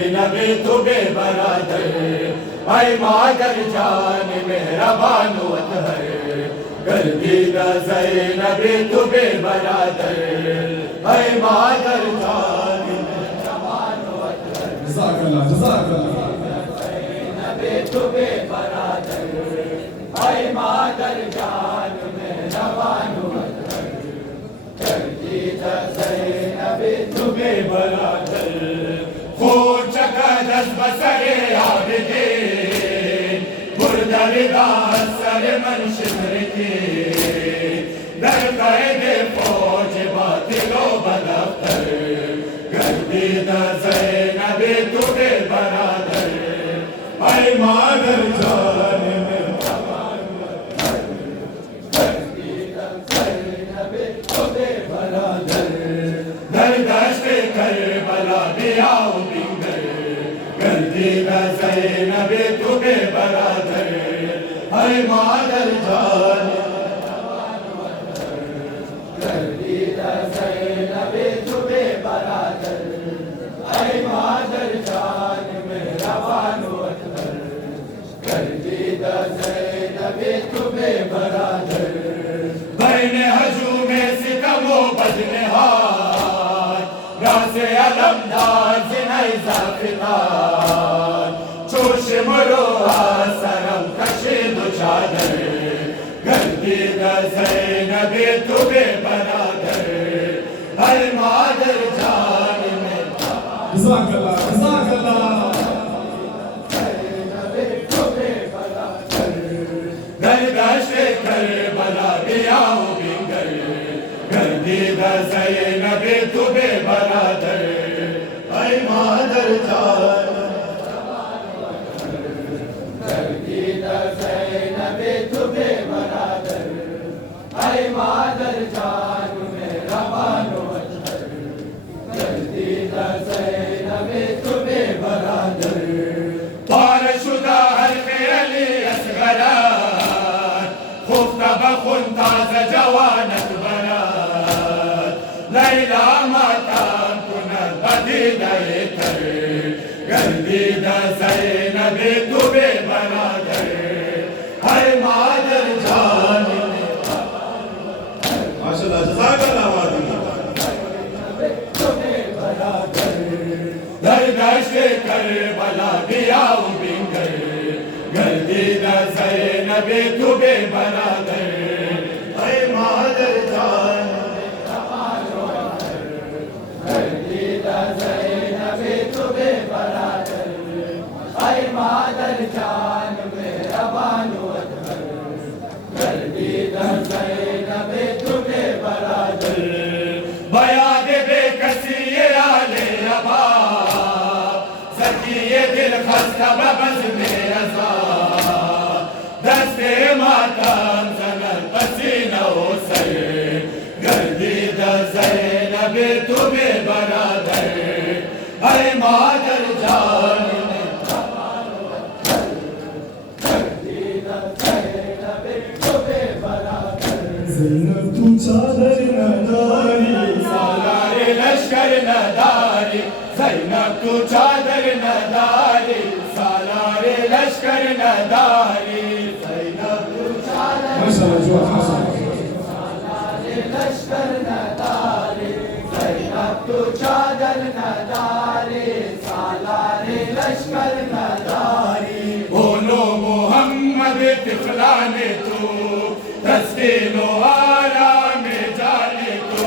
नबी तुबे बरादर ऐ मादर जान मेहरबान वतहर गर्दीदा ज़ैनबी तुबे बरादर ऐ मादर जान मेहरबान वतहर जज़ाकल्लाह जज़ाकल्लाह ज़ैनबी तुबे बरादर ऐ मादर जान मेहरबान वतहर गर्दीदा ज़ैनबी तुबे बरादर बसरे आबिदे बुर्दरिदा सर मंशिर के दर कैदे फौज बातिलो बदफ्तर गर्दीदा ज़ैनबी तुबे बरादर ऐ मादर जान मेहरबान गर्दीदा ज़ैनबी तुबे बरादर दर दश्त करबला बियाओ गर्दीदा ज़ैनबी तुबे बरादर ऐ मादर जान गर्दीदा ज़ैनबी तुबे बरादर ऐ मादर जान मेहरबान वतहर गर्दीदा ज़ैनबी तुबे बरादर बैने हजूमे सितमो बदनहार रासे अलमदार ज़िनाई ज़ाफ़ितार चोश मरोहा सरम कशीदु चादर गर्दीदा ज़ैनबी तुबे बरादर ऐ मादर जान मेहरबान जज़ाकल्लाह जज़ाकल्लाह ज़ैनबी तुबे बरादर दरगश्त करबला बियाओ बिगर गर्दीदा ज़ैनबी तुबे बरादर ऐ मादर जान गर्दीदा ज़ैनबी तुबे बरादर ऐ मादर जान मेहरबान वतहर गर्दीदा ज़ैनबी तुबे बरादर पारशुदा हल्के अली असगरा खुफ्ता बखुन ताज़ा जवानत लैला माता कुनर बदीना कर गर्दीदा ज़ैनबी तुबे बरादर ऐ मादर जान माशाअल्लाह जज़ाकल्लाह तुबे बरादर दरगश्त करबला बियाओ बिगर गर्दीदा ज़ैनबी तुबे बरादर ऐ मादर जान गर्दीदा ज़ैनबी तुबे बरादर ऐ मादर जान मेहरबान वतहर गर्दीदा ज़ैनबी तुबे बरादर बयाद बेकसी आले अबा सकिए दिल खस्ता बज़्म अज़ा दस्ते मातम ज़नर पसीना सर गर्दीदा ज़ैनबी तुबे बरादर ऐ मादर जान मेहरबान वतहर गर्दीदा ज़ैनबी तुबे बरादर ज़ैनब तू चादर नदारी सालारे लश्कर नदारी ज़ैनब तू चादर नदारी सालारे लश्कर नदारी ज़ैनब तू चादर माशाअल्लाह जो हसन लश्कर नदारे ज़ैनब तू चादर नदारे सालारे लश्कर नदारे बोलो मोहम्मद तिफलाने तू तस्कीनो आराम जाने तू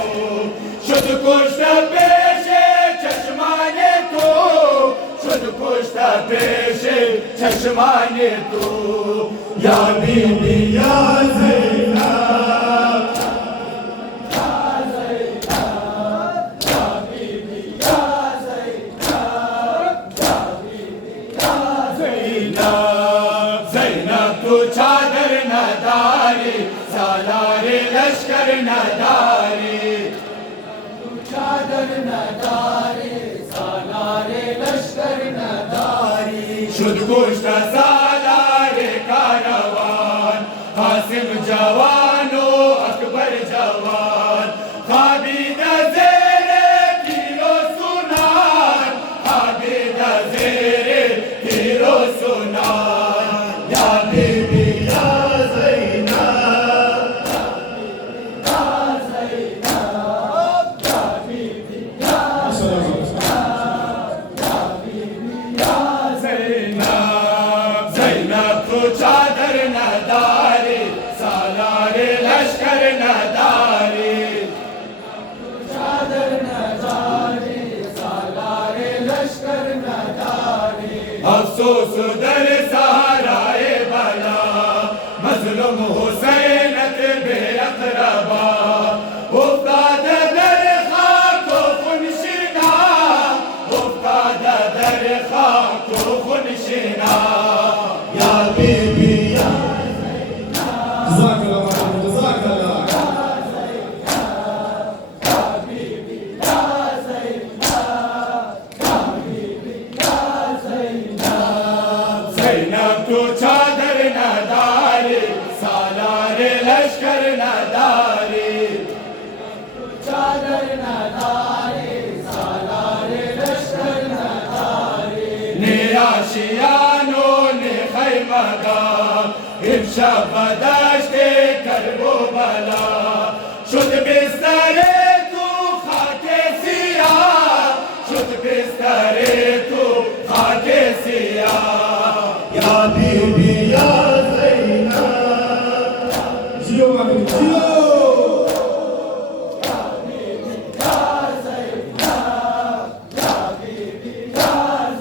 शुद्ध कुश्ता पेशे चश्माने तू शुद्ध कुश्ता पेशे चश्माने तू या बीबी या ज़ैनब चादर नदारी सालारे लश्कर नदारी चादर नदारी सालारे लश्कर नदारी शुद्ध कुश्ता सालारे कारवान कासिम जवानो अकबर जवान खाबीदा ज़ेरे किलो सुनार खाबीदा अफसोस दर सहाराए बला मजलूम हुसैनत बेअक़रबा उफ्ताद दर खाक खुनशिना उफ्ताद दर खाक खुनशिना या बीबी या तू चादर नदारी सालार लश्कर नदारी चादर नदारी सालार लश्कर नदारी नियाशियानों ने खैमगा इफ्शा बदश्ते करबो बला शुद्ध बिस्तरे तू खाके सिया शुद्ध बिस्तरे तू खाके सिया या बीबी या ज़ैनब जियो मगर जियो या बीबी या ज़ैनब या बीबी या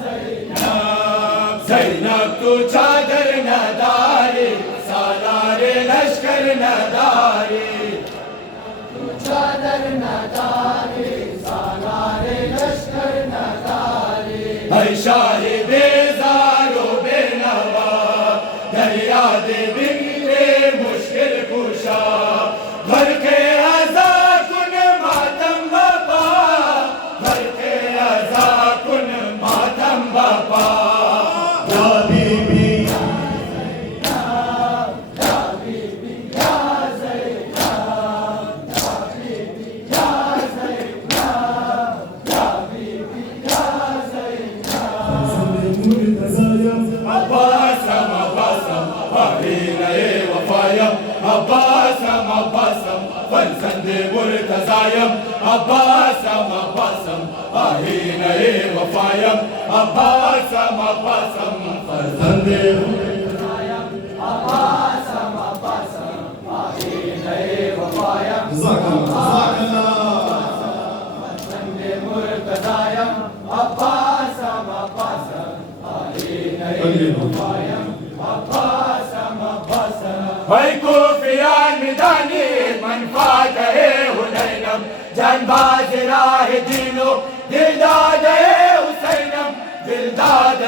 ज़ैनब ज़ैनब तू चादर नदारी सालार लश्कर नदारी तू चादर नदारी सालार लश्कर नदारी है शाहिदे याद बिंदे मुश्किल कुशा घर के अज़ा कुन मातम बापा घर के अज़ा कुन मातम बापा या बीबी या ज़ैनब या बीबी या ज़ैनब या बीबी या ज़ैनब या बीबी या ज़ैनब अब्बासम वफायम अब्बासम अब्बासम फरजंद मुर्तज़ायम अब्बासम अब्बासम आहीन वफायम अब्बासम अब्बासम फरजंद मुर्तज़ायम अब्बासम अब्बासम आहीन वफायम फरजंद मुर्तज़ायम अब्बासम अब्बासम आहीन वफायम भाई कोफियान मिदानी मनफा गए हुनैनम जानबाज राह दीनो दिलदाद हुसैनम दिलदाद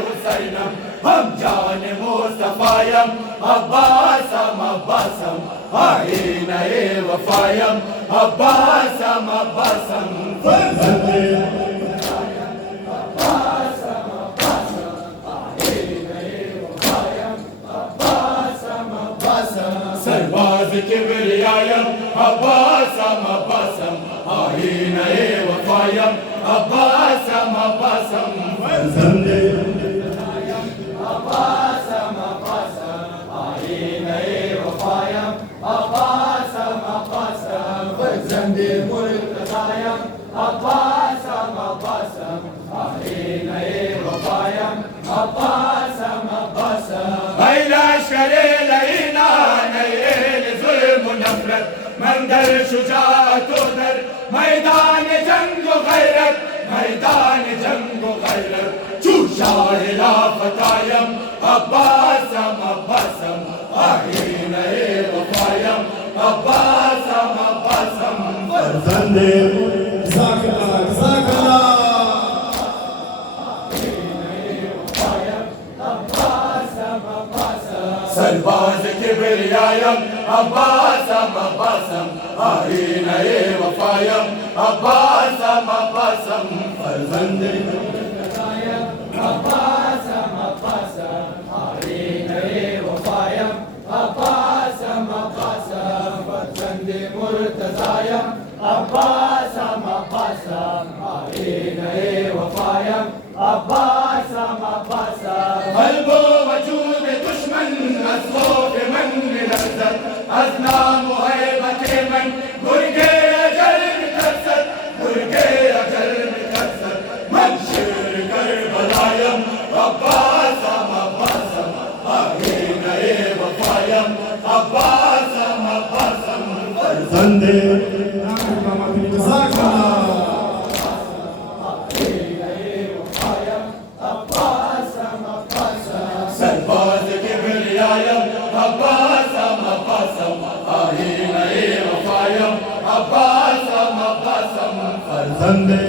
हुसैनम हम जान मुस्तफायम अब्बासम अब्बासम आहीन वफायम अब्बासम अब्बासम सरबाज किबरियायम अब्बासम अब्बासम आहीन वफायम अब्बासम अब्बासम फरजंद अब्बासम अब्बासम आहीन वफायम अब्बासम अब्बासम फरजंद मुर्तज़ायम अब्बासम अब्बासम आहीन वफायम अब्बासम अब्बासम ऐ लश्कर मंदर शुजाअत दर मैदान जंग गैरत मैदान जंग गैरत चूशाह लाफतायम अब्बासम अब्बासम आहीन वफायम अब्बासम अब्बासम फरजंद सरबाज किबरियायम अब्बासम अब्बासम आहीन वफायम अब्बासम अब्बासम फरजंद अब्बासम अब्बासम आहीन वफायम अब्बासम अब्बासम फरजंद मुर्तज़ायम अब्बासम अब्बासम आहीन वफायम अब्बासम अब्बासम क़ल्बो वजूद दुश्मन अज़्ख़ौफ़ मन लज़्ज़त अज़नाम हैबत मन गुर्गे अजल में कसरत गुर्गे अजल में कसरत मंशूर करबलायम अब्बासम अब्बासम आहीन वफायम अब्बासम अब्बासम फरजंद Zande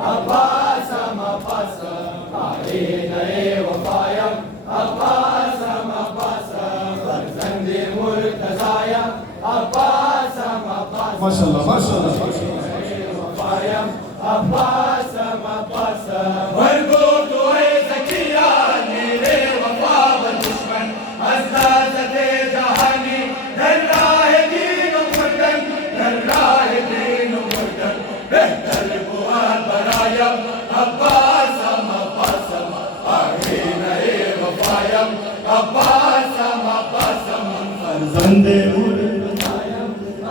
Abbasam Abbasam Alina Wafayam Abbasam Abbasam Zandi Murtazayam Abbasam Abbasam Maşallah maşallah Wafayam Abbasam Abbasam Vargo duay zakiya nire wafa wa dushman azdazate jahani dar rahe din murdan dar rahe din murdan behtar buad barayam Abbasam Abbasam ahina wafayam Abbasam Abbasam farzande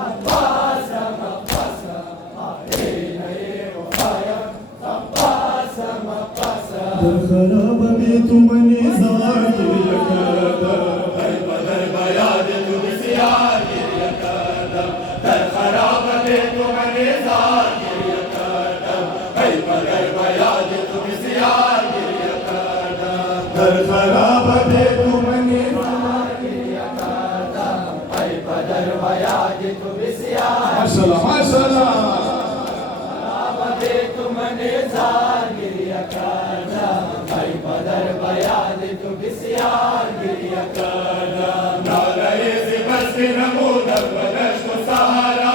Abbasam Abbasam Alina Wafayam Abbasam Abbasam खराब भी तुमने ज़ार गिर करदा हर बदर बयाद तुम सियार गिर करदा दर खराब भी तुमने ज़ार गिर करदा हर बदर बयाद तुम सियार गिर करदा दर खराब भी तुमने ज़ार गिर करदा Ay Badar Bayad Tu Bisyar माशाल्लाह माशाल्लाह Abade Tu Manizar Giriya Karda Ay Badar Bayad Tu Bisyar Giriya Karda नाराए से बस नमूद बदश को सहारा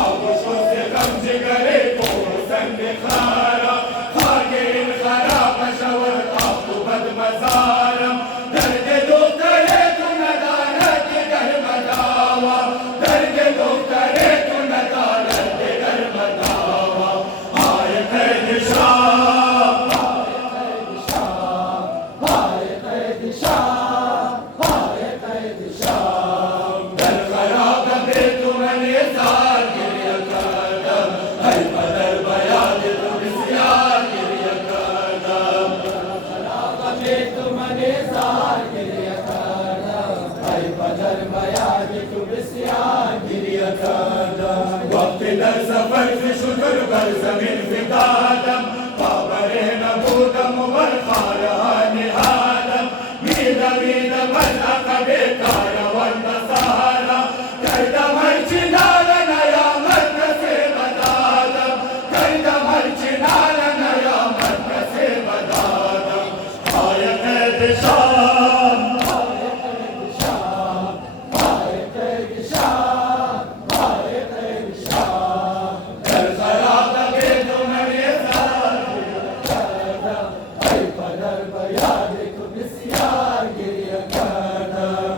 आगोशों से गम जिगरे को संग खारा खाके इन खराब शवर आपको बद मजारम दर्द दो करे तू नदारत के घर बतावा दर्द दो करे तू नदारत के घर बतावा आए खैर Shah Hay Qaid Shah Hay Qaid Shah दर खराब दे तुमने ज़ार गिरिया करदा हर बदर बयाद तुम सियार गिरिया करदा Abade Tu Manizar Giriya Karda Ay Badar Bayad Tu Bisyar Giriya Karda वक्त दर सफर से शुक्र पर जमीन फिदादम बाबरे नबूदम वर खारा निहादम मीद मीद मल अकबे कारवन बसारा करदम हर चिनार नया मत से बदादम करदम हर चिनार नया मत से बदादम आयत दिशाम दर खराब दे तुमने ज़ार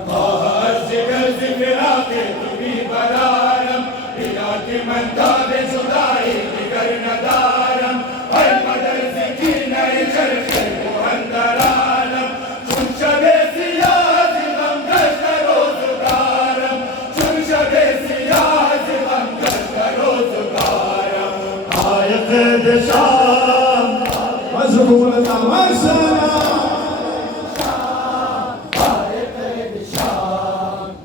बाहर जिगर जिगरा के तुम्ही बरारम बिना के मंदार जुदाई जिगर नदारम हर मदर जिकी नई चरखे मुहंदरारम चुन शबे सियाज गम गश्त रोज़गारम चुन शबे सियाज गम गश्त रोज़गारम आयत दिशाम मजबूर तमाशा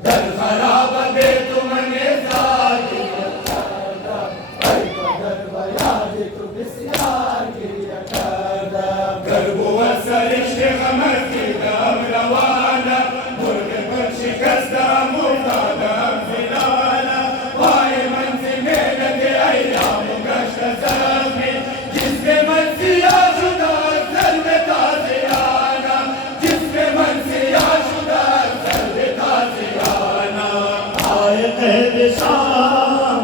दर खराब दे तुमने ज़ार गर्बो असरिश गमर की दम रवाना मुर्ग पर शिकस्त मुर्दा दम फिलाना वाए मंजिल में लगे अय्याम गश्त ज़ख्मी जिसके मंजिया शुदा सर में ताज़ियाना जिसके मंजिया शुदा सर में ताज़ियाना आए क़ैद शाम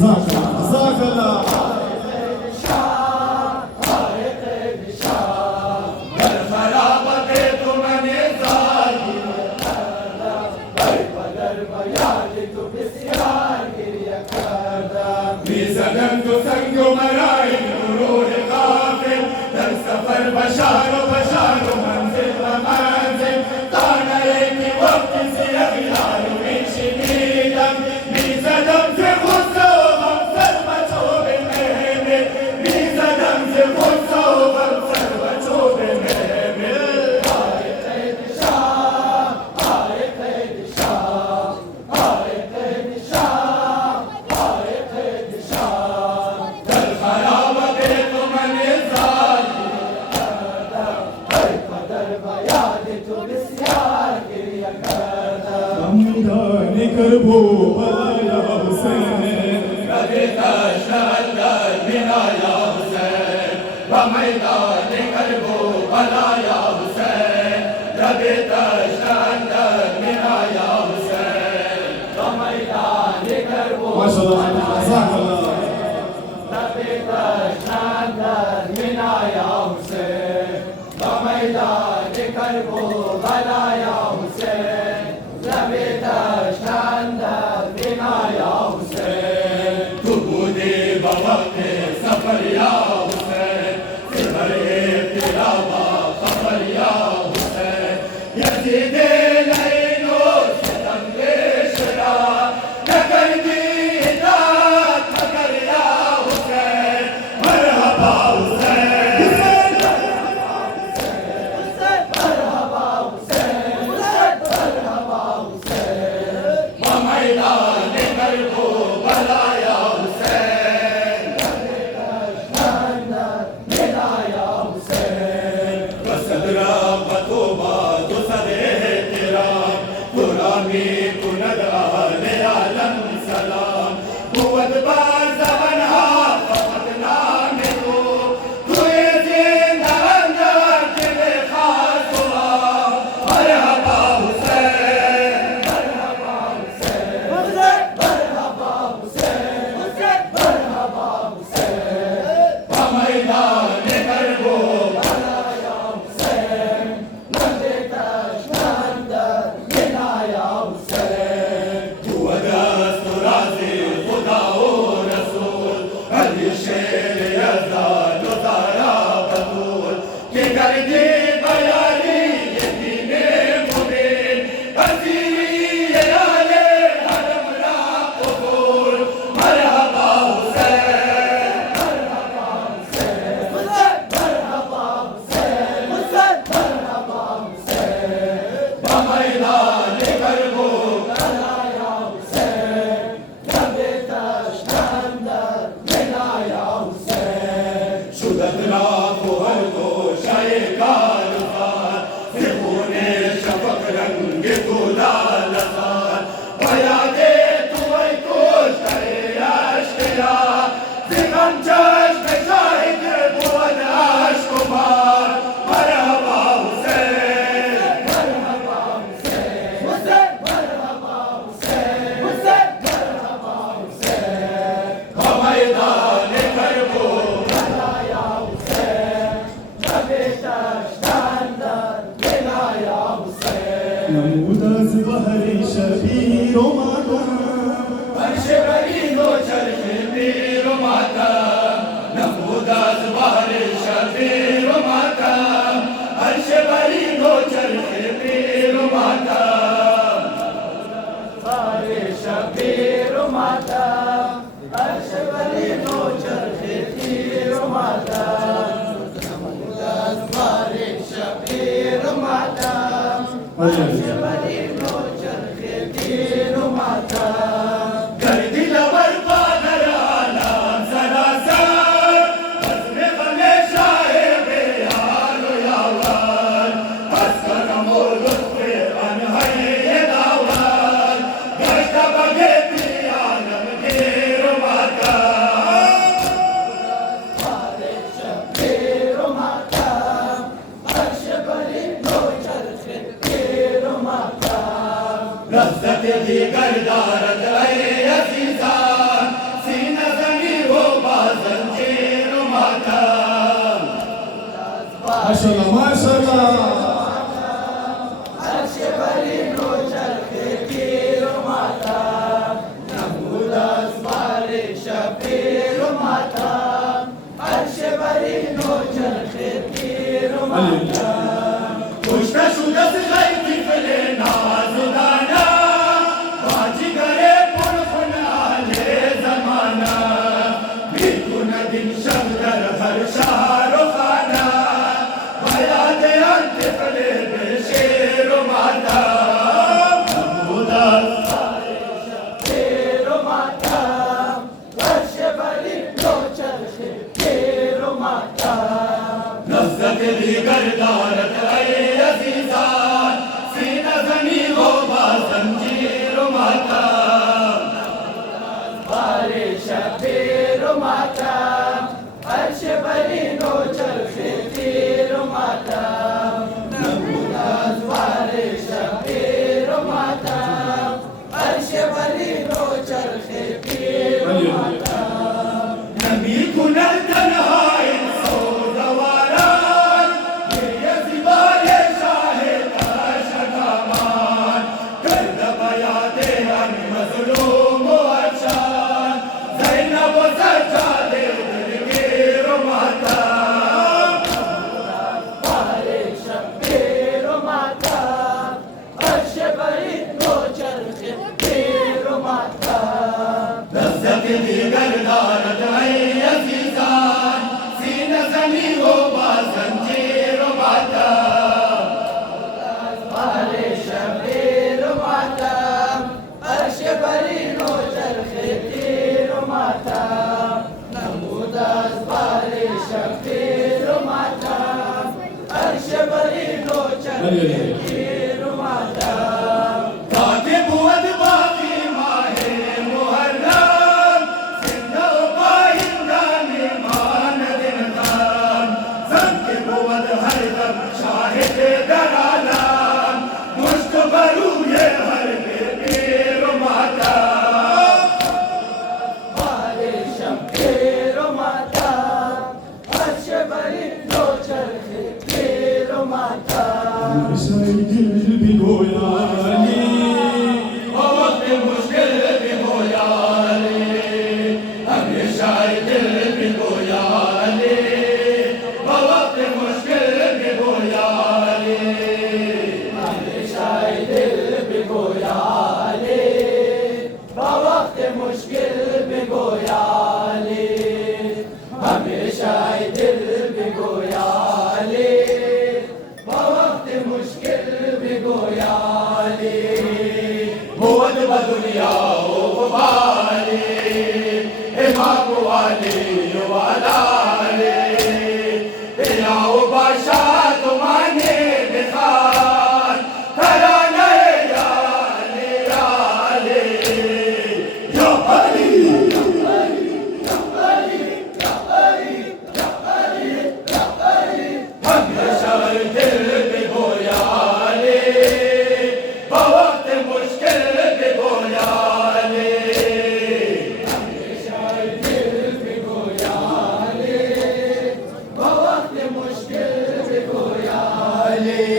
ज़ाकल्लाह दर खराब दे तुमने ज़ार मीज़दम तो संगो मराई नूरों काफिल दर सफर बशारो बशारो मंजिल व मंजिल ताने की वक्त से अखियार में शिनीदम मीज़दम से गुस्सा हम सर बचो बेमहमिल मीज़दम से गुस्सा हम सर बचो बेमहमिल दर खराब दे तुमने ज़ार हमदानी कर भो बलाया हुसैन तशद्दद बिना या हुसैन बमैदान करबला या हुसैन जब तशद्दद बिना या हुसैन बमैदान करबला माशाअल्लाह जज़ाकल्लाह जब तशद्दद बिना या हुसैन बमैदान करबला या हुसैन जब तशद्दद बिना या हुसैन तू बूदे बवक्त सफर या हुसैन सिमर तिलावा खबर या हुसैन यज़ीद लैनो सितम बेशरा नगर दी इताअत मगर या हुसैन मरहबा हुसैन मरहबा हुसैन मरहबा हुसैन बमैदान करबला या हुसैन बिना या हुसैन बसदरा बतोबा तो सदे तेरा गुलामी कुनद आहले आलम सलाम कुवत बाज़ बनहा फकत नाम को तुए जिंदा अंदर दिल खास हुआ मरहबा हुसैन मरहबा हुसैन मरहबा हुसैन मरहबा हुसैन बमैदान करबला या हुसैन जब तशद्दद बिना या हुसैन तू दस्त राज़ी खुदा ओ रसूल अली शेर यज़ाद तारा बतूल के कर दे बयानी ये दीने मुबीन अज़ीज़ आले हरम रा कबूल मरहबा हुसैन मरहबा हुसैन मरहबा हुसैन मरहबा हुसैन बमैदान करबला या हुसैन जब तशद्दद बिना या हुसैन शुदत राखो हर को शाये कारवान सिखोने शफक रंग गुलाल खान बया दे तुम्हें कुछ करे अश्किया सिखम चश्म शाहिद बुअद अश्कुमार मरहबा हुसैन मरहबा हुसैन मरहबा हुसैन मरहबा हुसैन बमैदान करबला या हुसैन जब तशद्दद बिना या हुसैन नमूद از بهر شبیر و مادر अर्श बरीनो चरख पीर मातम नमूद az बहर शबीर मातम अर्श बरीनो चरख पीर मातम बारे शबीर मातम अर्श बरीनो चरख पीर मातम नमूद az बारे शबीर मातम अर्श बरीनो चरख पीर मातम कर दिल बरपा दर आलम सरासर बज़्म ग़मे शाहे बेहाल व यावर बस करम व लुत्फ़ अनहय ये दावर गश्त बगे पी आलम गिर मातम बारे शबीर मातम अर्श बरीनो चरख पीर मातम लज़्ज़त दीगर दारद ऐ अज़ीज़ान सीना ज़नी हो बाज़ंजीर मातम माशाअल्लाह माशाअल्लाह अर्श बरीनो चरख पीर मातम नमूद az बारे शबीर मातम अर्श बरीनो चरख पीर मातम कुश्ता शुदस गई फले नाज़ुदाना बाजी करे पुरखुन आले ज़माना बिल्कुल दिन शब्दर हर शहर खाना बया दे अंत फले बेशेर मातम नमूद az बारे शबीर मातम अर्श बरीनो चरख पीर मातम लज़्ज़त दीगर दारद ऐ अज़ीज़ान सीना ज़नी हो बाज़ंजीर मातम बारिश شبیر و ماتم عرش برین و چرخ تیر و ماتم نمود از بار شبیر و ماتم عرش برین و چرخ تیر و ماتم نمی کند تنها این سوداواران گریه زیبای شاهد شکامان کرده بیاد آن مظلوم و افشان زینب و سجاده دلگیر و ماتم بار شبیر و ماتم عرش برین و چرخ تیر و ماتم لذت دیگر دارد ای عزیزان سینه زنی و با زنجیر و ماتم بار شبیر و ماتم عرش برین و چرخ تیر و ماتم نمود از بار شبیر و ماتم عرش برین و چرخ تیر و ماتم کاتب بود باقی ماه محرم زنده و پایندان ماند انسان زنده بود هر دم شاهد در عالم مشت بروی هر پیر و ماتم بار شبیر و ماتم عرش برین و چرخ تیر و ماتم و وقت مشکل بگویالی همیشه دل بگویالی و وقت مشکل بگویالی همیشه دل بگویالی با وقت مشکل بگویالی همیشه دل بگویالی با وقت مشکل بگویالی بود به دنیا و بالی امام والی و علالی بیا و باشد و مانی بخان ترانه یالی یالی یا علی همیشه دل بگویالی با وقت مشکل بگویالی دل بگویالی با وقت مشکل بگویالی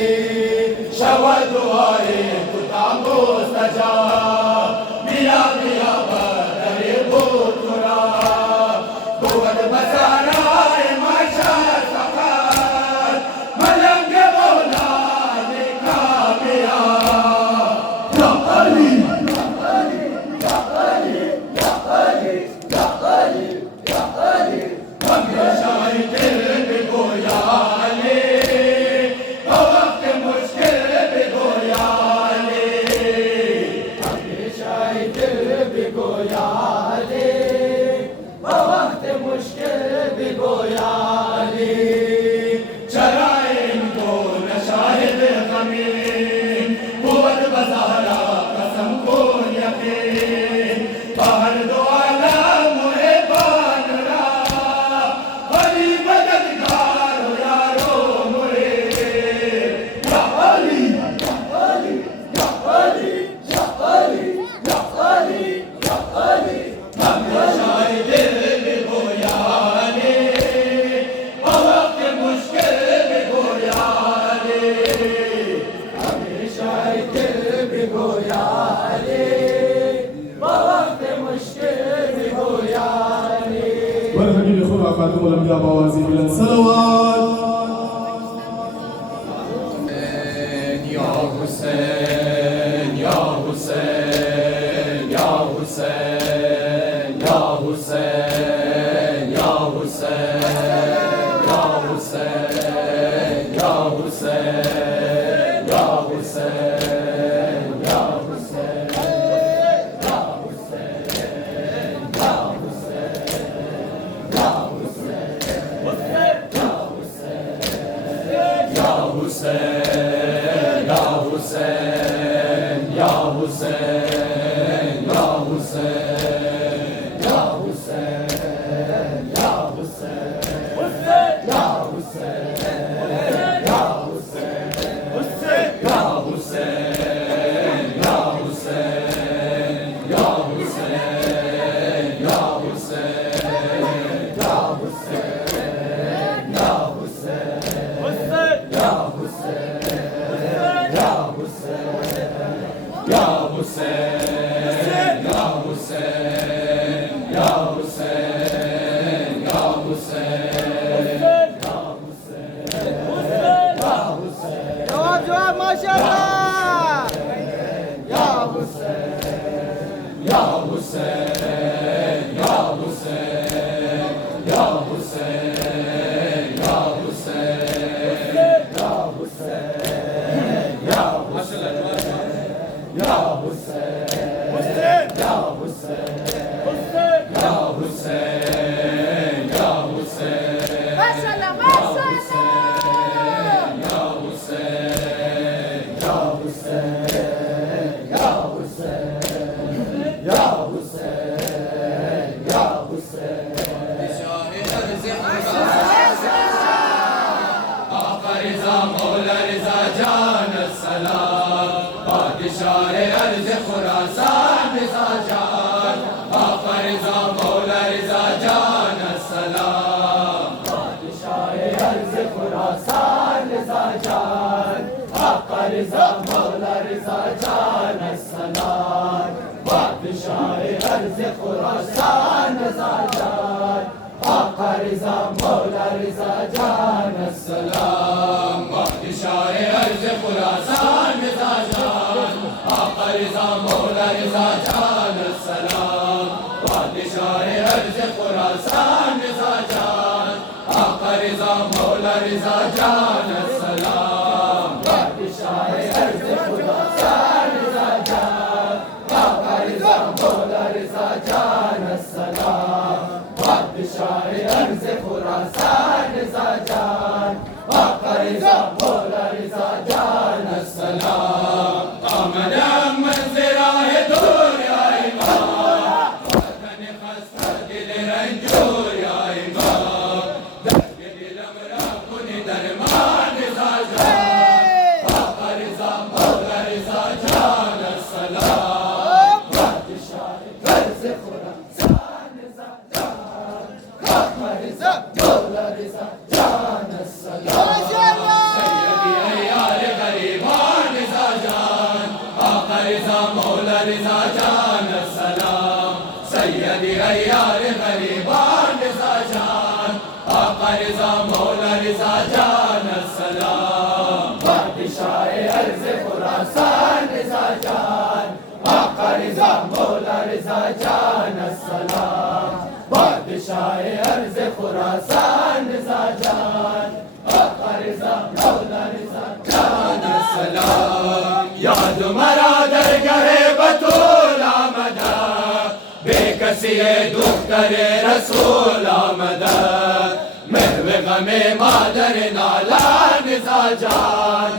شود دعای خدا مستجاب بیا بیا بدر بود تو را بود بسارای مشهد فقط ملنگ مولاد کامیا یا علی همیشه دل بگویالی با وقت مشکل بگویالی همیشه دل بگویالی با وقت مشکل بگویالی چرا این دو شاهد غمین بود بزارا قسم کن یقین با هر دو عالم محبان را ولی مددگار و یار و مرید یا علی همیشه دل بگویالی با وقت مشکل بگویالی همیشه دل بگویالی با وقت مشکل بگویالی والحبيب خلق خاتم الانبياء بوازي بلا صلوات یا حسین یا حسین یا حسین یا حسین یا حسین یا حسین یا حسین یا حسین یا حسین یا حسین یا حسین یا حسین یا حسین माशाअल्लाह या हुसैन या हुसैन या हुसैन या हुसैन या हुसैन या हुसैन या हुसैन या हुसैन या हुसैन या हुसैन या हुसैन माशाअल्लाह माशाअल्लाह या हुसैन या हुसैन या हुसैन या हुसैन या हुसैन आका रिज़ा मौला रिज़ा जान सलाम बादशाह अर्ज़ खुरासान रिज़ा जान आका रिज़ा मौला रिज़ा जान सलाम बादशाह अर्ज़ खुरासान रिज़ा जान आका रिज़ा मौला रिज़ा जान सलाम बादशाह अर्ज़ खुरासान रिज़ा जान आका रिज़ा मौला रिज़ा जान सलाम बादशाह अर्ज़ खुरासान रिज़ा जान आका रिज़ा मौला रिज़ा जान सलाम बादशाह अर्ज़ खुरासान रिज़ा जान आका रिज़ा मौला रिज़ा जान सलाम बादशाह अर्ज़ खुरासान रिज़ा जान आका रिज़ा मौला रिज़ा जान सलाम बादशाह अर्ज़ खुरासान रिज़ा जान आका रिज़ा मौला रिज़ा जान सलाम आमना मंज़िराए दूर या इमाम वतन खस्ता दिल रंजूर या इमाम दर्द दिल अमरा कुनी दरमान रिज़ा जान आका रिज़ा मौला रिज़ा जान सलाम बादशाह अर्ज़ खुरासान रिज़ा जान आका रिज़ा मौला रिज़ा जान सलाम सैयदी अय्यार गरीबान रिज़ा जान आका रिज़ा मौला रिज़ा जान सलाम सैयदी अय्यार गरीबान रिज़ा जान आका रिज़ा मौला रिज़ा जान सलाम बादशाह अर्ज़ खुरासान रिज़ा जान आका रिज़ा मौला रिज़ा जान सलाम बादशाह अर्ज़ खुरासान रिज़ा जान आका रिज़ा मौला रिज़ा जान सलाम याद मरा दरगहे बतूल आमदा बेकसी दुख्तर रसूल आमदा महव गमे मादर नाला रिज़ा जान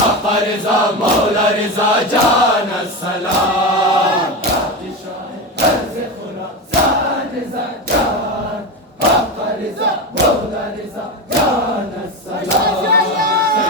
आका रिज़ा मौला रिज़ा जान सलाम बादशाह अर्ज़ खुरासान रिज़ा जान आका रिज़ा मौला रिज़ा जान सलाम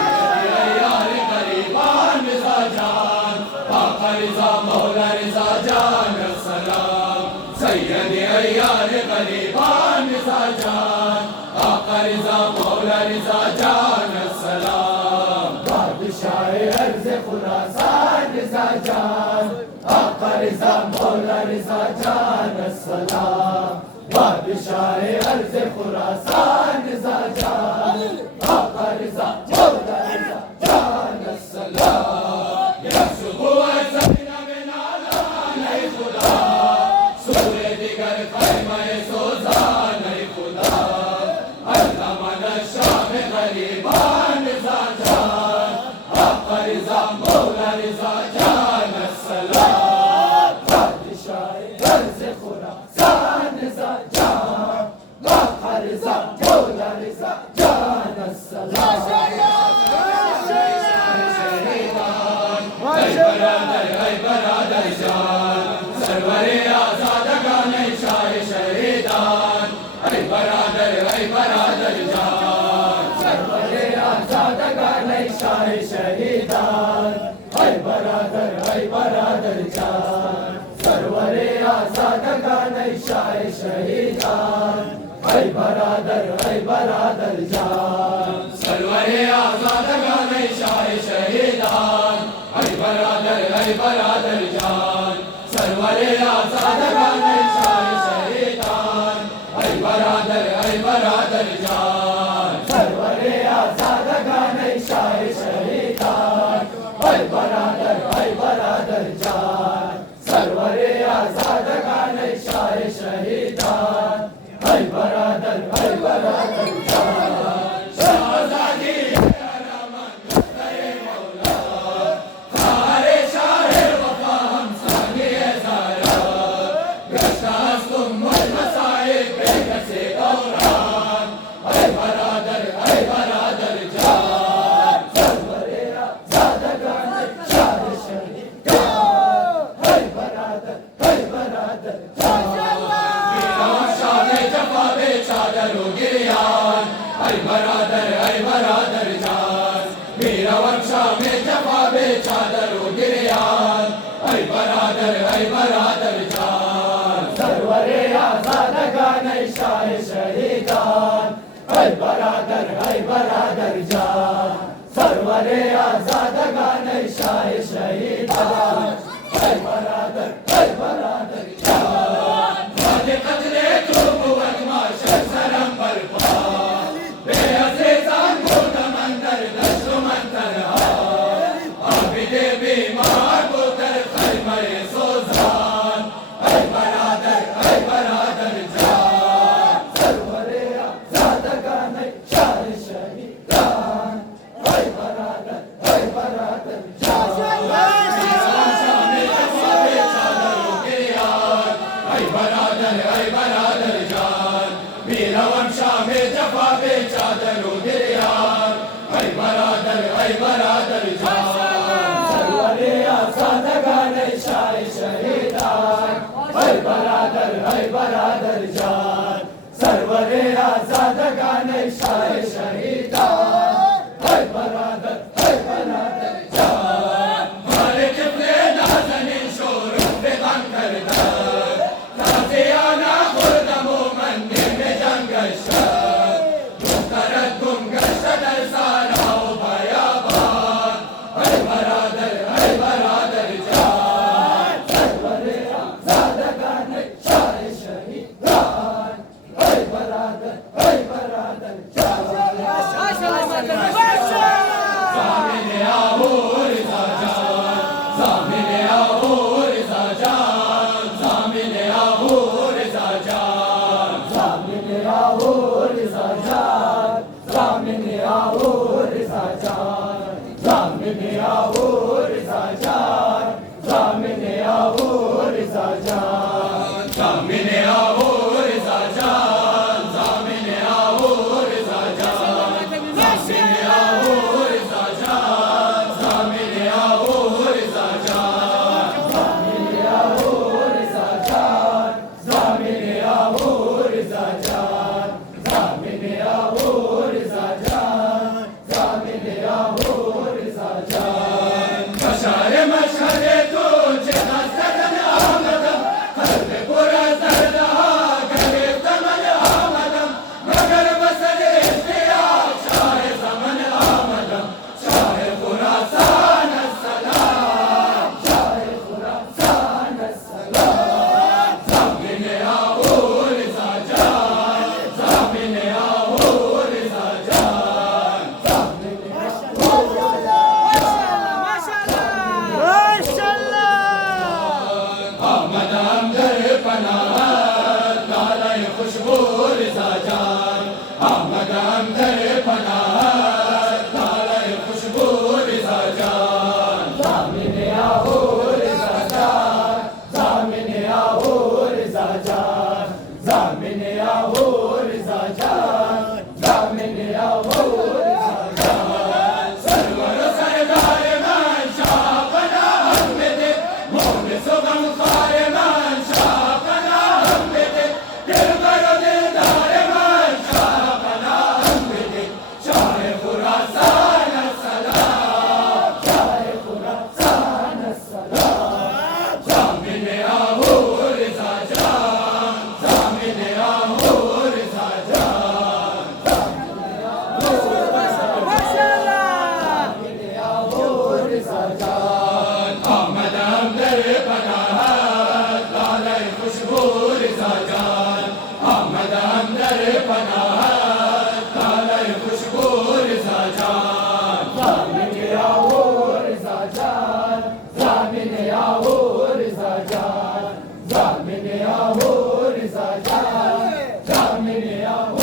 सैयदी अय्यार गरीबान रिज़ा जान आका रिज़ा मौला रिज़ा जान सलाम सैयदी अय्यार गरीबान रिज़ा जान आका रिज़ा मौला रिज़ा जान सलाम बादशाह अर्ज़ खुरासान रिज़ा जान आका रिज़ा मौला रिज़ा जान सलाम बादशाह अर्ज़ खुरासान रिज़ा जान आका रिज़ा मौला रिज़ा जान सलाम या सुबह ज़मीन में नाला नहीं खुदा सूरे दिगर क़ैमा सोज़ा नहीं खुदा अल्लाह मना शाम गरीबान रिज़ा जान आका रिज़ा मौला रिज़ा जान सलाम बादशाह अर्ज़ खुरासान रिज़ा जान आका रिज़ा मौला रिज़ा जान सलाम बरादर जान सरवरे आज़ादगान शाह शहीदान ऐ बरादर जान सरवरे आज़ादगान शाह शहीदान ऐ बरादर जान सरवरे आज़ादगान शाह शहीदान ऐ बरादर जान सरवरे आज़ादगान शाह शहीदान ऐ बरादर जान सरवरे आज़ादगान शाह शहीदान ऐ बरादर जान सरवरे आज़ादगान शाह शहीदान बरादर जान सरवरे आजादगान शाह शहीदान है बरादर जान वादे कदरे तो बुवत माशर सरम बरपा बेअज़ीज़ान गोद मंदर दश्त मंतर आबिदे बीमार पुतर खैमे सोजान है बरादर जान सरवरे आजादगान शाह शहीदान है बरादर जान जफा बे चादरों गिरियान है बरादर जान सरवरे आज़ादगान शाह शहीदान है बरादर जान सरवरे आज़ादगान शाह शहीदान है बरादर जान हमारे कितने नाज़नीन शोर पे गम कर दर ताज़ियाना खुर्दमो मंदिर में जंगश बरादर जान सरवरे आज़ादगान शाह शहीदान है बरादर जान ज़ामिन आओ रिज़ा जान ज़ामिन आओ रिज़ा जान ज़ामिन आओ रिज़ा जान ज़ामिन आओ रिज़ा जान ज़ामिन आओ रिज़ा जान ज़ामिन आओ रिज़ा जान ज़ामिन आओ रिज़ा जान ज़ामिन आओ रिज़ा जान ज़ामिन आओ रिज़ा जान ज़ामिन आओ रिज़ा जान ज़ामिन आओ रिज़ा जान ज़ामिन आओ रिज़ा जान ज़ामिन आओ रिज़ा जान ज़ामिन आओ रिज़ा जान ज़ामिन आओ रिज़ा जान मशारे मशहरे तो जहाँ सदन आमदम खर्द पूरा सरदा गले तमन आमदम मगर मसले इश्तियाक शाह ज़मन आमदम शाह खुरासान अस्सलाम शाह खुरासान अस्सलाम ज़ामिन आओ रिज़ा जान ज़ामिन आओ रिज़ा जान ज़ामिन आमद हमदर पनाह लाला खुशबू रिज़ा जान आमद हमदर पनाह लाला खुशबू रिज़ा जान ज़ामिन आओ रिज़ा जान ज़ामिन आओ रिज़ा जान ज़ामिन आओ रिज़ा जान ज़ामिन आओ रिज़ा जान सरवर सरदार मान शाह पनाह में दे मोहम्मद सुगम ख़ार मान शाह पनाह में दे दिलबर दिलदार मान शाह पनाह में दे शाह खुरासान अस्सलाम शाह खुरासान अस्सलाम ज़ामिन आओ रिज़ा जान ज़ामिन आओ रिज़ा जान ज़ामिन आओ रिज़ा जान आमद हमदर पनाह लाला खुशबू रिज़ा जान आमद हमदर पनाह लाला खुशबू रिज़ा जान ज़ामिन आओ रिज़ा जान ज़ामिन आओ रिज़ा जान ज़ामिन आओ रिज़ा जान ज़ामिन आओ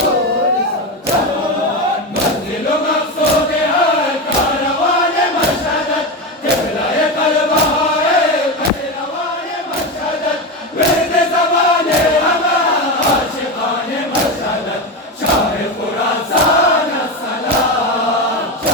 रिज़ा जान मंज़िल मक़सूद हर कारवान मशहदत क़िबला क़ल्ब है कहरवान मशहदत विर्द ज़बान हमा आशिक़ान मशहदत शाह खुरासान अस्सलाम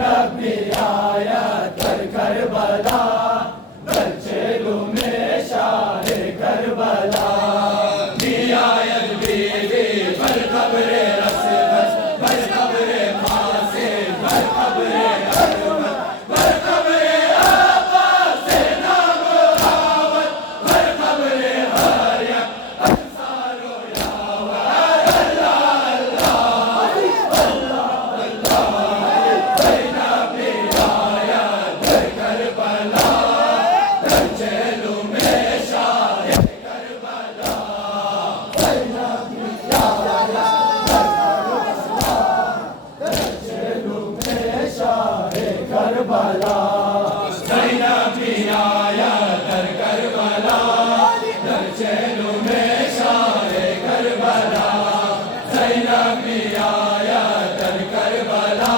ज़ैनब भी आया कर करबला बच्चे में शाह करबला नियायत बीवी बर कब्रे रसबस बर कब्रे फासे बर कब्रे अरबत बर कब्रे अब्बास नाम आवत बर कब्रे हरिया अंसारो यावर अल्लाह अल्लाह ज़ैनब भी आया कर करबला बच्चे में शाह करबला करबला ज़ैनब भी आया कर करबला दर्चेलू में शाह करबला ज़ैनब भी आया कर करबला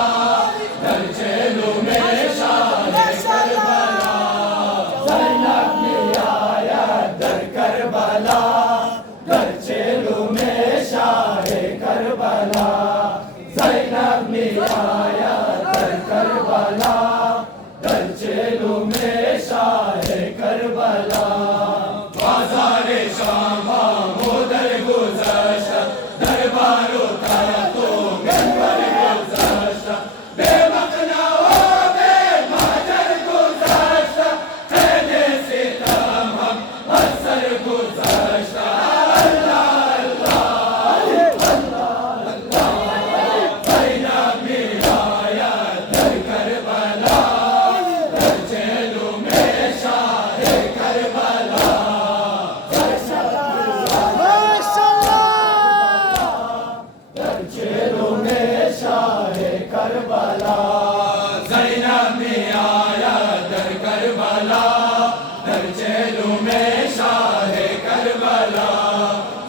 दर्चेलू में शाह करबला ज़ैनब भी आया कर करबला दर्चेलू में शाह करबला ज़ैनब भी आया कर करबला दर्चेलू में शाह करबला बाज़ारे शाम मोदर गुज़श्ता दरबारो तो मिंबर गुज़श्ता बेमक़ना बेमाजर गुज़श्ता तेरे सितम हम असर गुज़श्ता अल्लाह ज़ैनब भी आया कर करबला दर्चेलू में शाह करबला दर्चेलू में शाह करबला ज़ैनब भी आया कर करबला दर्चेलू में शाह करबला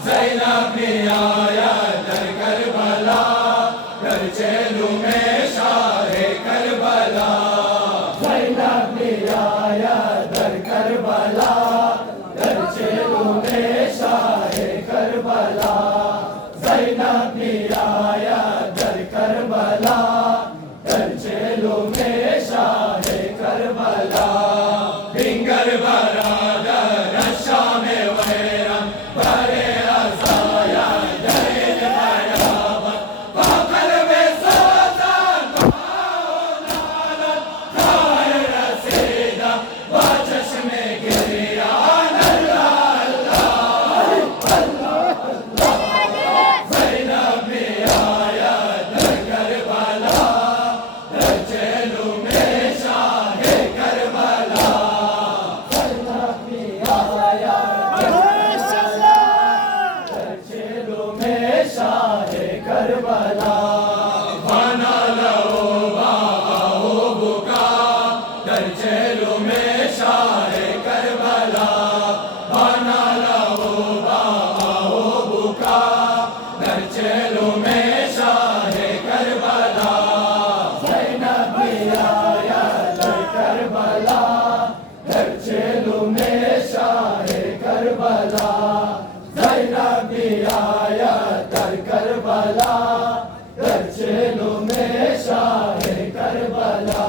ज़ैनब भी आया कर करबला दर्चेलू में शाह करबला ज़ैनब भी आया कर करबला दर्चेलू में शाह करबला ज़ैनब भी आया कर करबला दर्चेलू में शाह करबला बिंगर बरादर शाम वैरम बरे अज़ाया दरिल बयाबत पाकल में सोतन नालन खाए रसीदा बाचश में गिरिया ज़ैनब भी आया कर करबला दर्चेलू में शाह करबला ज़ैनब भी आया दर्चेलू में शाह करबला बना लो बाहो बुका दर्चेलू में शाह करबला बना लो बाहो बुका दर्चेलू में शाह करबला ज़ैनब भी आया कर करबला दर्चेलू में शाह करबला ज़ैनब भी आया कर करबला दर्चेलू में शाह करबला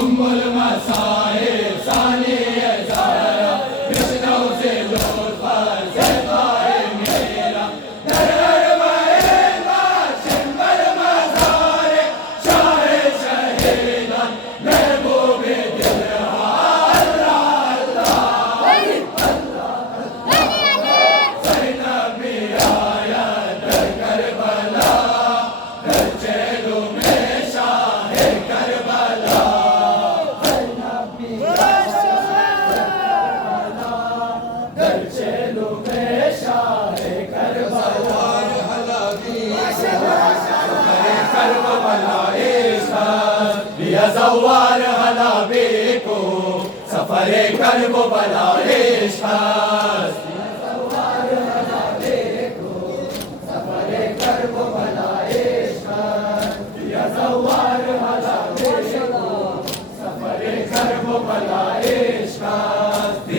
उम्मुल मसाइब सानिए ज़ारा विष्णु से लुत्फ़ से पाए मेरा दर बहेर बाशिंबर मज़ारे शाह शहीदान महबूब दिल ज़ैनब भी आया कर करबला दर्चेलू में शाह करबला ज़ैनब भी दर्चेलू में शाह करबला करबला या ज़वार हलाबी को सफरे करबला इश्क़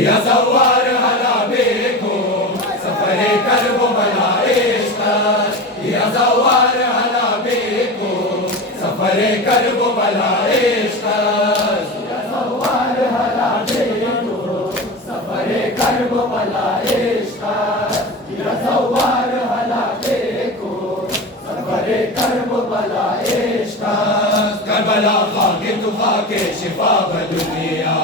या ज़वार हलाबी को सफरे करबला इश्क़ या ज़वार हलाबी को सफरे करब बला इश्क सवार हला देखो सफरे करब बला इश्क सवार हला देखो सफरे करब बला इश्क करबला खाके तू खाके शिफा बदुनिया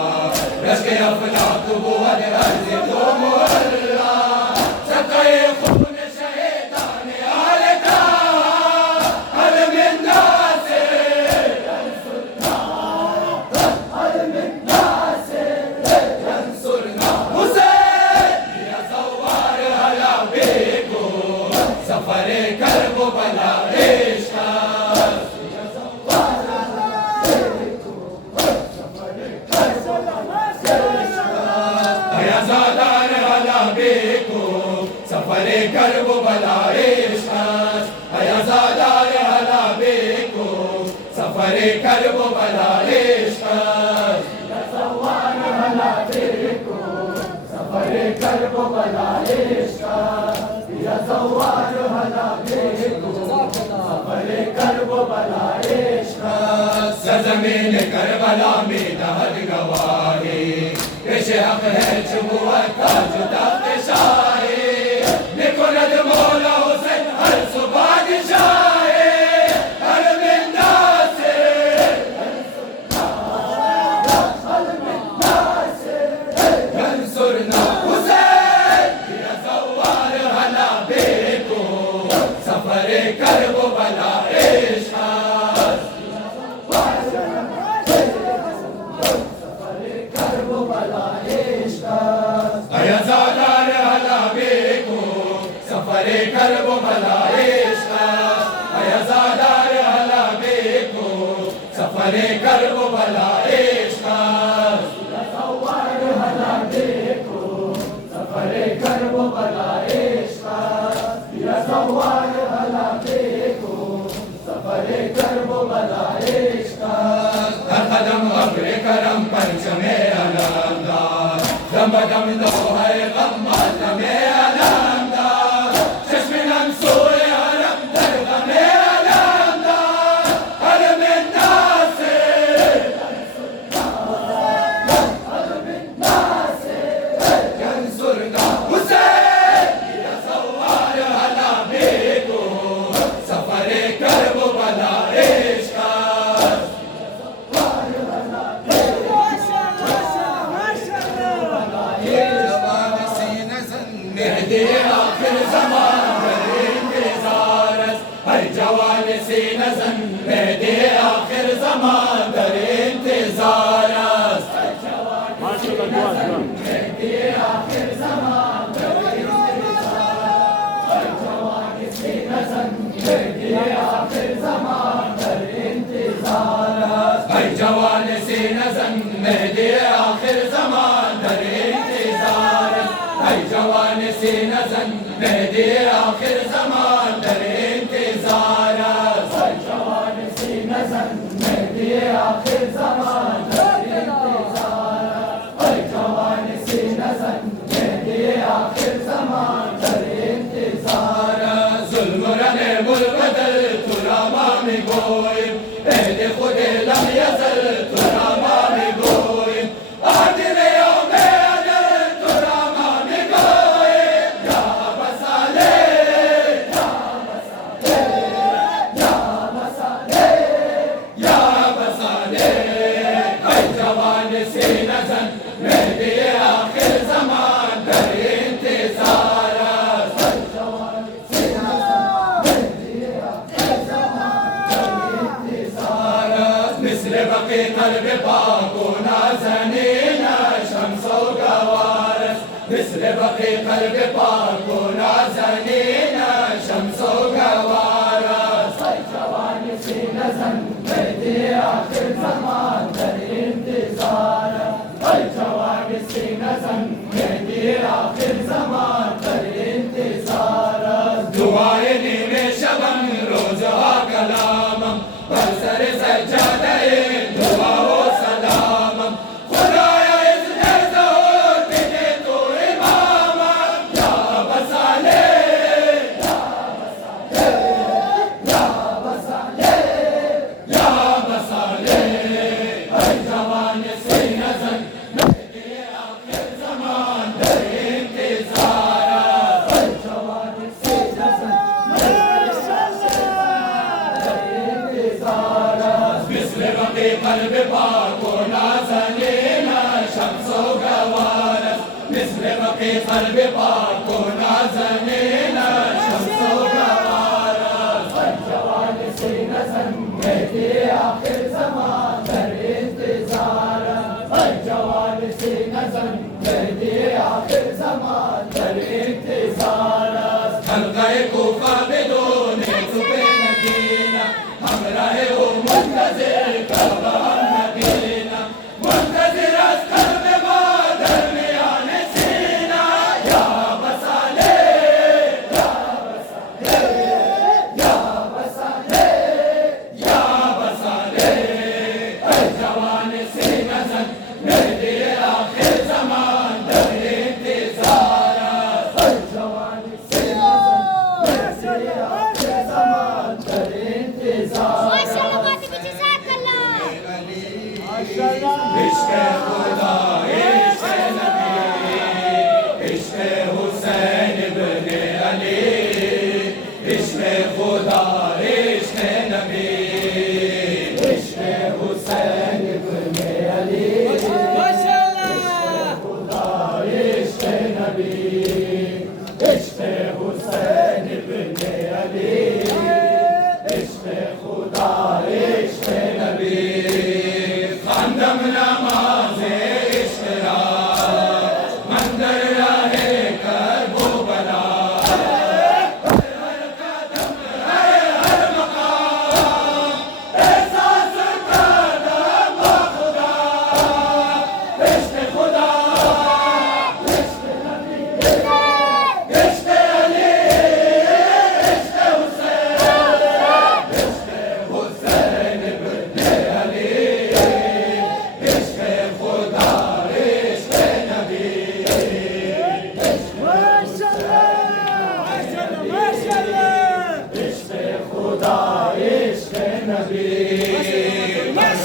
रश्के अफलाक बुअद अर्ज़ तो मुअल्ला सक़े खून शहीदान आलता हल मिन नासिर हल मिन नासिर यंसुरना हुसैन या सवार हला बेको सफरे करब बला इश्क सफरे करब बला इश्क हयाज़ादार हला बेको सफरे करब बला इश्क सवार हला बेको सफरे करब बला इश्क या सवार हला बेको सफरे करब बला इश्क सरज़मीन करबला में दहद गवाही पेश हक है चुबुअत का जुदा शाही निकुलत मौला हुसैन हर सुबादशाह हर मिन नासिर हर मिन नासिर यंसुरना हुसैन या सवार हला बेको सफरे करब बला इश्क सफरे करब बला इश्क हयाज़ादार हला बेको सफरे करब बला इश्क हयाज़ादार हला बेको सफरे करब बला इश्क सवार हला बेको सफरे करब बला इश्क या सवार हला बेको सफरे करब बला इश्क हर कदम अब्र करम परचमे अलमदार दम बदम दो है गम में अलमदार चश्मे मंसूर हरम दर्द में अलमदार हर मिन नासिर हर मिन नासिर यंसुरना हुसैन या सवार हला बेको सफरे करब बला इश्क मेहदी आखिर ज़मान कर इंतज़ार हर जवान से नज़न मेहदी आखिर ज़मान कर इंतज़ार मेहदी आखिर ज़मान कर इंतज़ार हर जवान से नज़न मेहदी आखिर ज़मान कर इंतज़ार हर जवान से नज़न मेहदी आखिर ज़मान कर इंतज़ार हर जवान से नज़न मेहदी आखिर ज़मान कर इंतज़ार हर जवान से नज़न मेहदी आखिर ज़मान कर इंतज़ार हर जवान से नज़न मेहदी आखिर ज़मान कर इंतज़ार ज़ुल्म रने मुल्बदल तुरामा में गोई पहले खुद लम यज़ल तुरामा में गोई आदिल यौम अजल तुरामा में गोई या बसाले या बसाले या बसाले या बसाले हर जवान से नज़न मेहदी आखिर ज़मान कर इंतज़ार हर जवान से नज़न मेहदी आखिर ज़मान कर इंतज़ार मिस्र बक़ी क़ल्ब पाको नाज़नीन शम्सो गवारस मिस्र बक़ी क़ल्ब पाको नाज़नीन शम्सो गवारस हर जवान से नज़न मेहदी आखिर ज़मान कर इंतज़ार हर जवान से नज़न मेहदी आखिर ज़मान कर इंतज़ार दुआए नीमे शबन रोज़ कलामम पर सर सज्जादे दुआ व सलामम खुदाया इस दर्द हो तुझे तो इमाम या बसाले बक़ी क़ल्ब पाक व नाज़नीन शम्स व गवारस मिस्ल बक़ी क़ल्ब पाक व नाज़नीन शम्स व गवारस जवान सी नज़र मेहदी आखिर ज़मान दर इंतज़ार जवान सी नज़र मेहदी आखिर ज़मान दर इंतज़ार हल्क़े कूफ़ा बिदून सुबह नगीना हमराहे वो मुंतज़िर कब हम नगीना मुंतज़िर अज़ क़ल्ब मा दरमियान सीना या बसाले या बसाले या बसाले या बसाले जवान सी नज़र मेहदी आखिर ज़मान दर इंतज़ार जवान सी नज़र मेहदी आखिर ज़मान दर इंतज़ार इश्क़ खुदा इश्क़ नबी इश्क़ हुसैन इब्ने अली इश्क़ खुदा इश्क़ नबी इश्क़ हुसैन इब्ने अली माशाअल्लाह खुदा इश्क़ नबी इश्क़ हुसैन इब्ने अली इश्क़ खुदा इश्क़ नबी खानदम नमाज़े इश्क़ रा मंदर रहे करबला हर कदम हर मकाम एहसास कदम खुदा इश्क़ खुदा इश्क़ नबी इश्क़ अली इश्क़ हुसैन इब्ने अली इश्क़ खुदा इश्क़ नबी इश्क़ खुदा इश्क़ नबी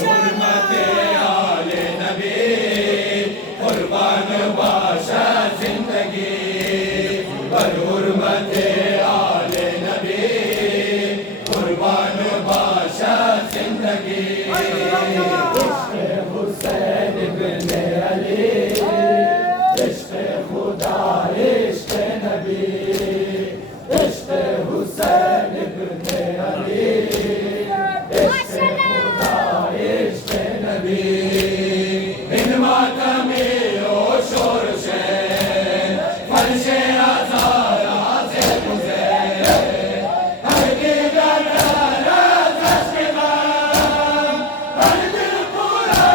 हुर्मते आले नबी कुर्बान बाशा जिंदगी पर हुर्मते आले नबी कुर्बान बाशा जिंदगी इश्क़ हुसैन इब्ने अली इश्क़ खुदा इश्क़ नबी इश्क़ हुसैन इब्ने अली इश्क़ खुदा इश्क़ नबी इन मातमी ओ शोर से फर्शे आज़ारा से गुज़रे हर दीगर रज़श के बाद हर दिल पूरा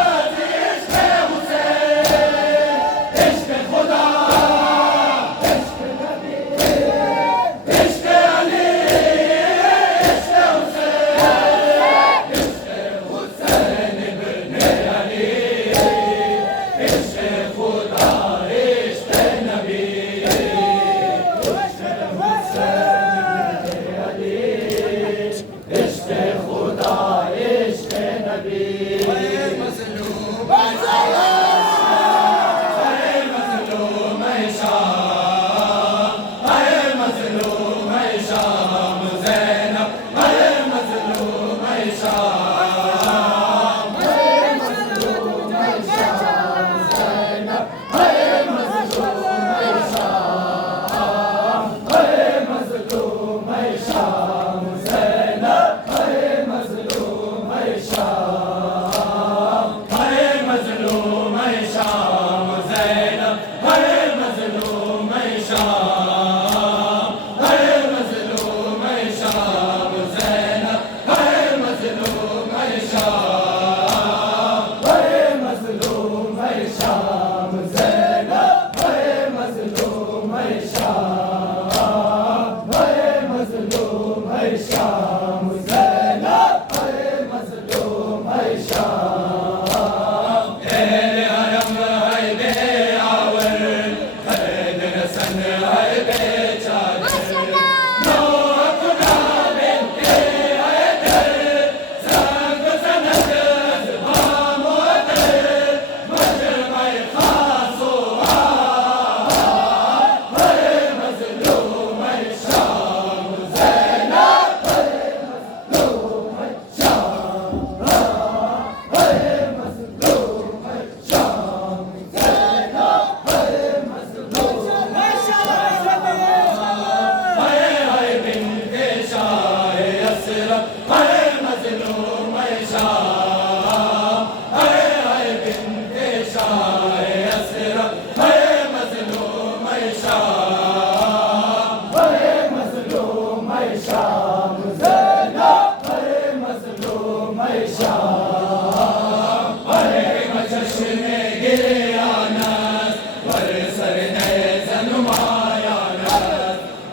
इश्क़ हुसैन इश्क़ खुदा इश्क़ नबी इश्क़ अली इश्क़ हुसैन इब्ने अली इश्क़ खुदा इश्क़ नबी इश्क़ हुसैन इब्ने अली इश्क़ खुदा इश्क़ नबी मज़लूम शाम मज़लूम शाम ज़ैनब मज़लूम शाम मज़लूम शाम ज़ैनब मज़लूम शाम मज़लूम शाम ज़ैनब मज़लूम शाम गिरयानस वर सरने जनुमायानस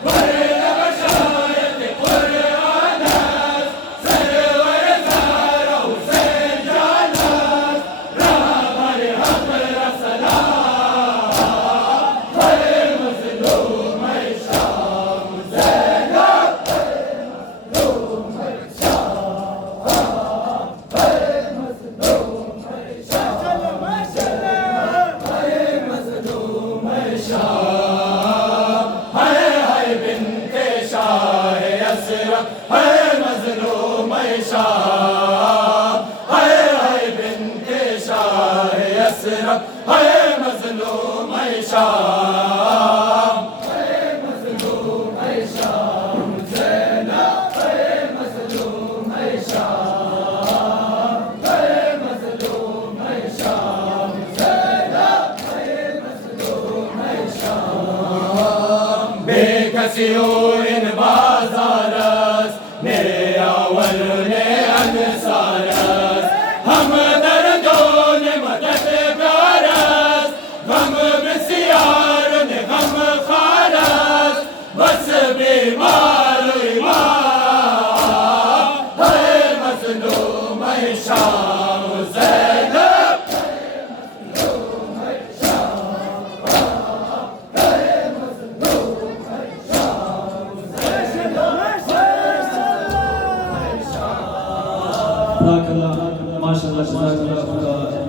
वर लबशायत कुरानस सरवर ज़हरा हुसैन जानस रहा भर हक रसला हर मज़लूम शाम ज़ैनब है मज़लूम शाम है बिन्ते शाह असरफ है मज़लूम शाम है मज़लूम शाम ज़ैनब है मज़लूम शाम है मज़लूम शाम ज़ैनब है मज़लूम शाम बेकसी इन बाज़ारस ने आवल ने अनसारस हम दर्दों ने मदद प्यारस गम बसियार ने गम खारस बस बीमार इमाम है मज़लूम शाम ज़ैनब माशाअल्लाह